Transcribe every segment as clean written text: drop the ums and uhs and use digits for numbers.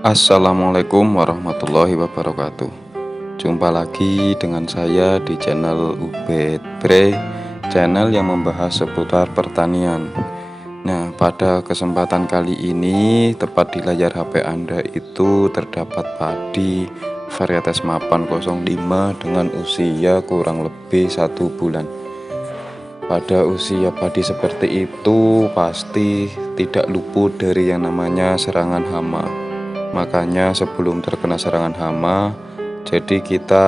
Assalamualaikum warahmatullahi wabarakatuh. Jumpa lagi dengan saya di channel Ubed Bre, channel yang membahas seputar pertanian. Nah, pada kesempatan kali ini, tepat di layar HP Anda itu terdapat padi varietas Mapan 05 dengan usia kurang lebih 1 bulan. Pada usia padi seperti itu pasti tidak luput dari yang namanya serangan hama. Makanya sebelum terkena serangan hama, jadi kita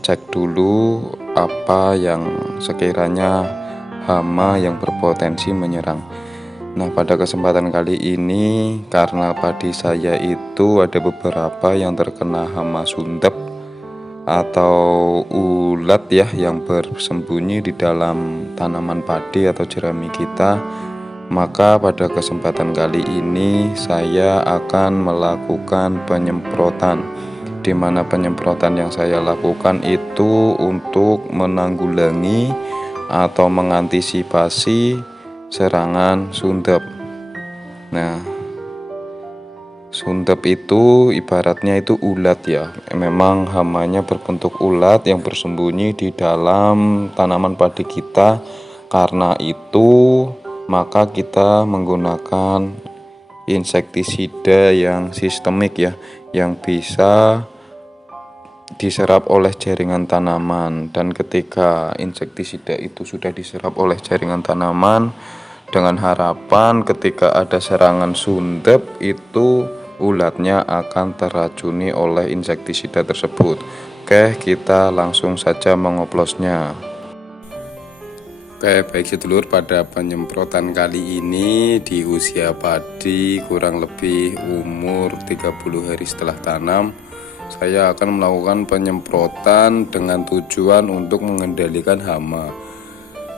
cek dulu apa yang sekiranya hama yang berpotensi menyerang. Nah, pada kesempatan kali ini karena padi saya itu ada beberapa yang terkena hama sundep atau ulat ya, yang bersembunyi di dalam tanaman padi atau jerami kita. Maka pada kesempatan kali ini saya akan melakukan penyemprotan, di mana penyemprotan yang saya lakukan itu untuk menanggulangi atau mengantisipasi serangan sundep. Nah, sundep itu ibaratnya itu ulat ya. Memang hamanya berbentuk ulat yang bersembunyi di dalam tanaman padi kita. Karena itu maka kita menggunakan insektisida yang sistemik ya, yang bisa diserap oleh jaringan tanaman. Dan ketika insektisida itu sudah diserap oleh jaringan tanaman, dengan harapan ketika ada serangan sundep itu ulatnya akan teracuni oleh insektisida tersebut. Oke, kita langsung saja mengoplosnya. Oke, baik sedulur, pada penyemprotan kali ini di usia padi kurang lebih umur 30 hari setelah tanam, saya akan melakukan penyemprotan dengan tujuan untuk mengendalikan hama.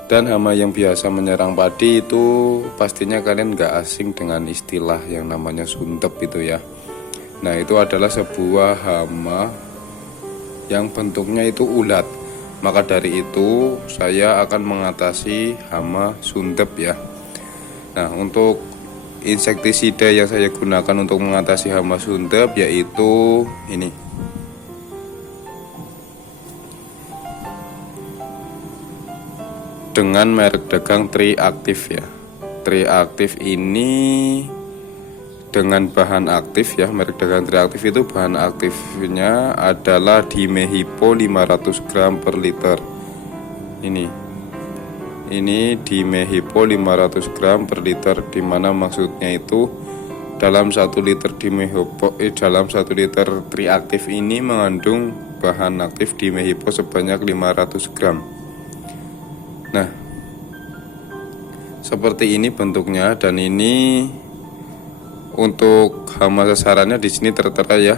Dan hama yang biasa menyerang padi itu pastinya kalian gak asing dengan istilah yang namanya sundep itu ya. Nah, itu adalah sebuah hama yang bentuknya itu ulat. Maka dari itu saya akan mengatasi hama sundep ya. Nah, untuk insektisida yang saya gunakan untuk mengatasi hama sundep yaitu ini. Dengan merek dagang Triaktif ya. Triaktif ini dengan bahan aktif ya, merek dagang Triaktif itu bahan aktifnya adalah dimehipo 500 gram per liter. Ini dimehipo 500 gram per liter, dimana maksudnya itu dalam 1 liter dalam 1 liter Triaktif ini mengandung bahan aktif dimehipo sebanyak 500 gram. Nah, seperti ini bentuknya, dan ini untuk hama sasarannya di sini tertera ya.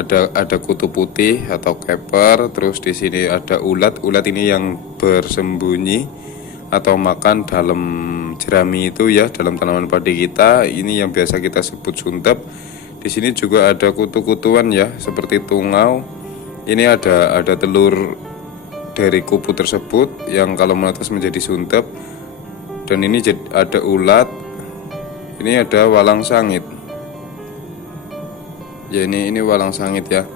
Ada kutu putih atau keper, terus di sini ada ulat. Ulat ini yang bersembunyi atau makan dalam jerami itu ya, dalam tanaman padi kita. Ini yang biasa kita sebut sundep. Di sini juga ada kutu-kutuan ya, seperti tungau. Ini ada telur dari kupu tersebut yang kalau menetas menjadi sundep. Dan ini ada ulat. Ini ada walang sangit. Ya, ini walang sangit ya.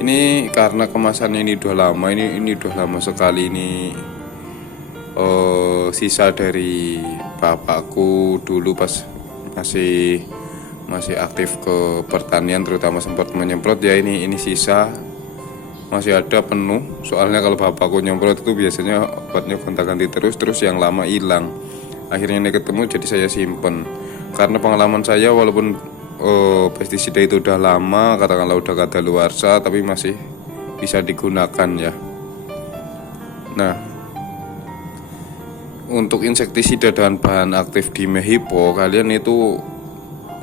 Ini karena kemasannya ini udah lama, ini udah lama sekali. Ini sisa dari bapakku dulu pas masih aktif ke pertanian, terutama sempat menyemprot ya. Ini sisa masih ada penuh. Soalnya kalau bapakku nyemprot itu biasanya obatnya gonta-ganti terus yang lama hilang. Akhirnya ini ketemu, jadi saya simpen. Karena pengalaman saya, walaupun pestisida itu udah lama, katakanlah udah kadaluarsa, tapi masih bisa digunakan ya. Nah, untuk insektisida dan bahan aktif dimehipo, kalian itu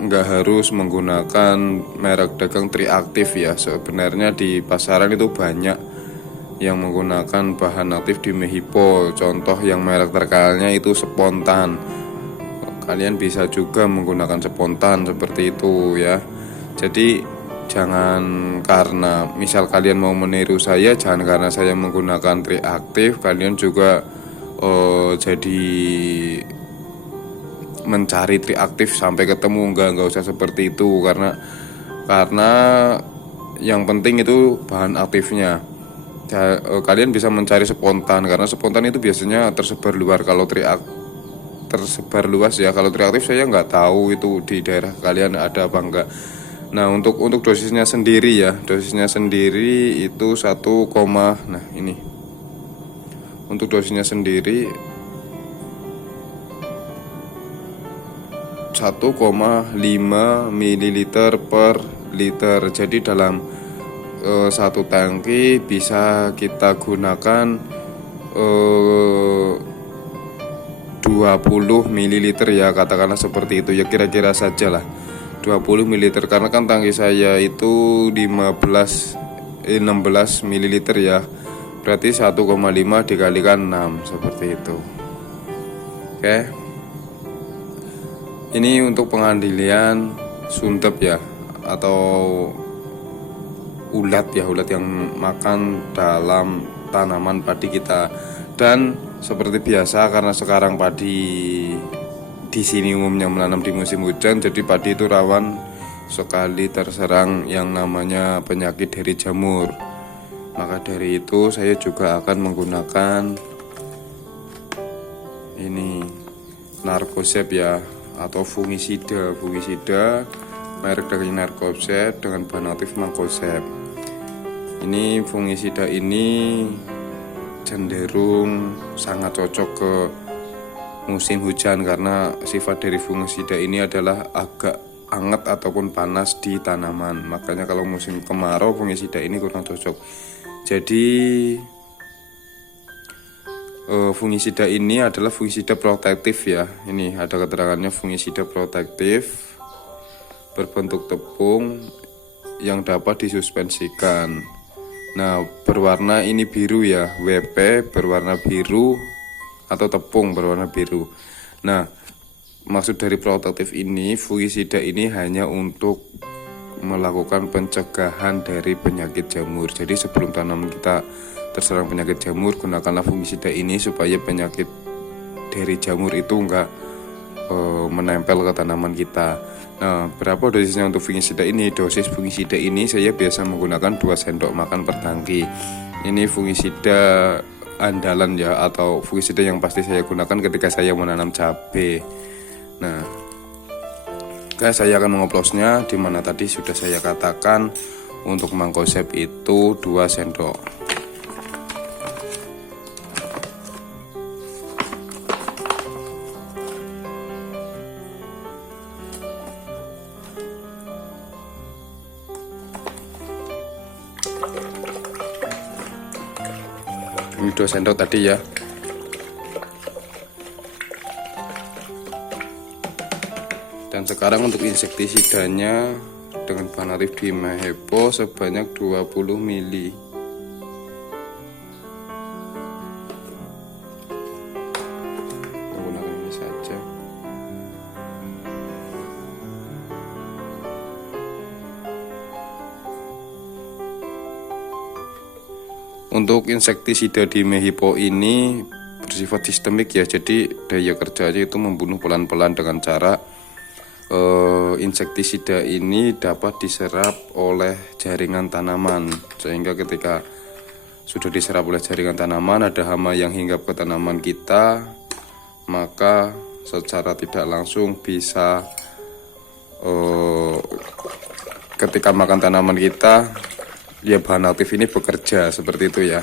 nggak harus menggunakan merek dagang Triaktif ya. Sebenarnya di pasaran itu banyak yang menggunakan bahan aktif dimehipo. Contoh yang merek terkenalnya itu Spontan. Kalian bisa juga menggunakan Spontan seperti itu ya. Jadi jangan karena misal kalian mau meniru saya, jangan karena saya menggunakan Triaktif kalian juga jadi mencari trik aktif sampai ketemu, nggak usah seperti itu, karena yang penting itu bahan aktifnya. Kalian bisa mencari spontan, karena spontan itu biasanya tersebar luas. Kalau tersebar luas ya, kalau trik aktif saya nggak tahu itu di daerah kalian ada apa enggak. Nah, untuk dosisnya sendiri ya, dosisnya sendiri itu 1, nah ini untuk dosisnya sendiri 1,5 ml per liter. Jadi dalam satu tangki bisa kita gunakan 20 ml ya, katakanlah seperti itu ya, kira-kira saja lah 20 ml, karena kan tangki saya itu 16 ml ya, berarti 1,5 dikalikan 6 seperti itu. Oke, ini untuk pengandilian sundep ya, atau ulat ya, ulat yang makan dalam tanaman padi kita. Dan seperti biasa, karena sekarang padi di sini umumnya menanam di musim hujan, jadi padi itu rawan sekali terserang yang namanya penyakit dari jamur. Maka dari itu saya juga akan menggunakan ini Narcosep ya, atau fungisida merek dari Narcosep dengan bahan aktif Mancozeb. Ini fungisida ini cenderung sangat cocok ke musim hujan, karena sifat dari fungisida ini adalah agak hangat ataupun panas di tanaman. Makanya kalau musim kemarau fungisida ini kurang cocok. Jadi fungisida ini adalah fungisida protektif ya. Ini ada keterangannya, fungisida protektif berbentuk tepung yang dapat disuspensikan. Nah, berwarna ini biru ya, WP berwarna biru atau tepung berwarna biru. Nah, maksud dari protektif ini, fungisida ini hanya untuk melakukan pencegahan dari penyakit jamur. Jadi sebelum tanaman kita terserang penyakit jamur, gunakanlah fungisida ini supaya penyakit dari jamur itu enggak menempel ke tanaman kita. Nah, berapa dosisnya untuk fungisida ini? Dosis fungisida ini saya biasa menggunakan 2 sendok makan per tangki. Ini fungisida andalan ya, atau fungisida yang pasti saya gunakan ketika saya menanam cabai. Nah, saya akan mengoplosnya, dimana tadi sudah saya katakan untuk Mancozeb itu 2 sendok. Ini 2 sendok tadi ya. Dan sekarang untuk insektisidanya dengan bahan aktif Dimahepo sebanyak 20 ml. Menggunakan ini saja. Untuk insektisida Dimahepo ini bersifat sistemik ya, jadi daya kerjanya itu membunuh pelan-pelan dengan cara insektisida ini dapat diserap oleh jaringan tanaman, sehingga ketika sudah diserap oleh jaringan tanaman, ada hama yang hinggap ke tanaman kita, maka secara tidak langsung bisa ketika makan tanaman kita, ya bahan aktif ini bekerja seperti itu ya.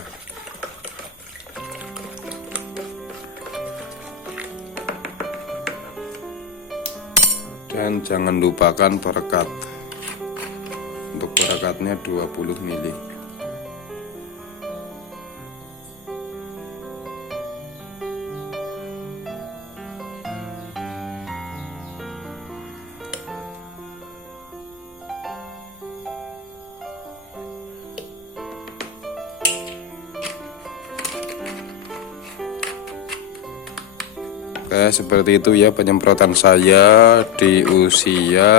Dan jangan lupakan perekat. Untuk perekatnya 20 ml. Oke, seperti itu ya penyemprotan saya di usia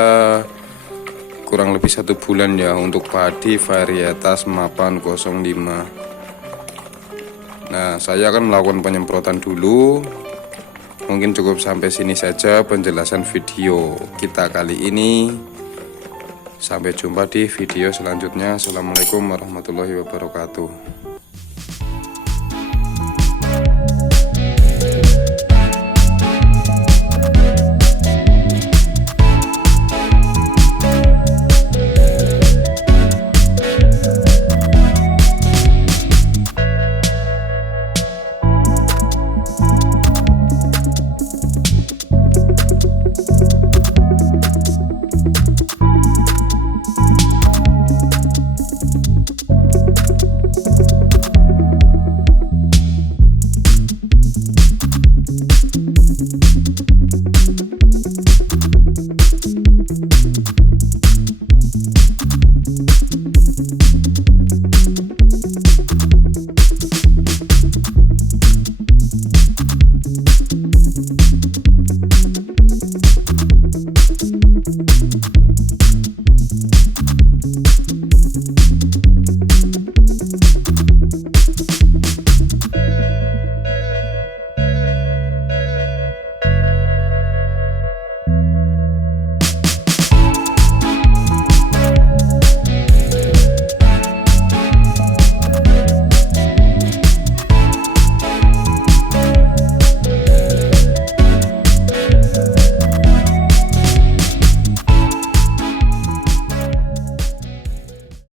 kurang lebih 1 bulan ya, untuk padi varietas Mapan 05. Nah, saya akan melakukan penyemprotan dulu Mungkin cukup sampai sini saja penjelasan video kita kali ini. Sampai jumpa di video selanjutnya. Assalamualaikum warahmatullahi wabarakatuh.